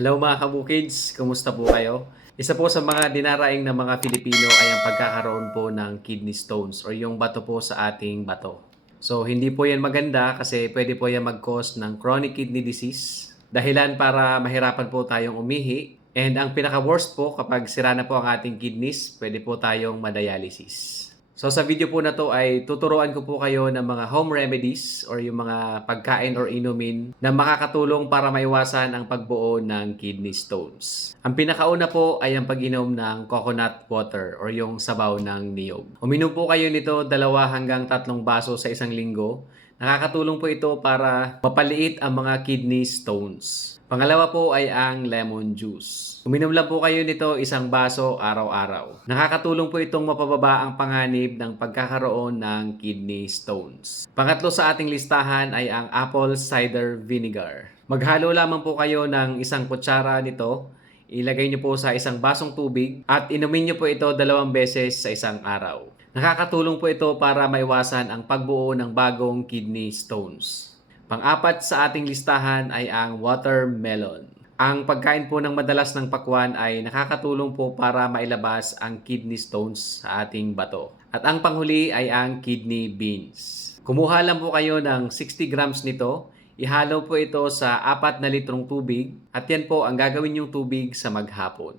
Hello mga kabukids, kumusta po kayo? Isa po sa mga dinaraing ng mga Filipino ay ang pagkakaroon po ng kidney stones or yung bato po sa ating bato. So hindi po yan maganda kasi pwede po yan mag-cause ng chronic kidney disease. Dahilan para mahirapan po tayong umihi. And ang pinaka-worst po kapag sira na po ang ating kidneys, pwede po tayong madialysis. So sa video po na to ay tuturuan ko po kayo ng mga home remedies or yung mga pagkain or inumin na makakatulong para maiwasan ang pagbuo ng kidney stones. Ang pinakauna po ay ang pag-inom ng coconut water or yung sabaw ng niyog. Uminom po kayo nito 2 hanggang 3 baso sa isang linggo. Nakakatulong po ito para mapaliit ang mga kidney stones. Pangalawa po ay ang lemon juice. Uminom lang po kayo nito 1 baso araw-araw. Nakakatulong po itong mapababa ang panganib ng pagkakaroon ng kidney stones. Pangatlo sa ating listahan ay ang apple cider vinegar. Maghalo lamang po kayo ng 1 kutsara nito. Ilagay niyo po sa 1 basong tubig at inumin niyo po ito 2 beses sa isang araw. Nakakatulong po ito para maiwasan ang pagbuo ng bagong kidney stones. Pang-apat sa ating listahan ay ang watermelon. Ang pagkain po ng madalas ng pakwan ay nakakatulong po para mailabas ang kidney stones sa ating bato. At ang panghuli ay ang kidney beans. Kumuha lang po kayo ng 60 grams nito. Ihalo po ito sa 4 na litrong tubig at yan po ang gagawin yung tubig sa maghapon.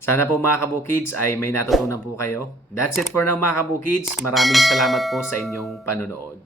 Sana po mga kabukids ay may natutunan po kayo. That's it for now mga kabukids. Maraming salamat po sa inyong panonood.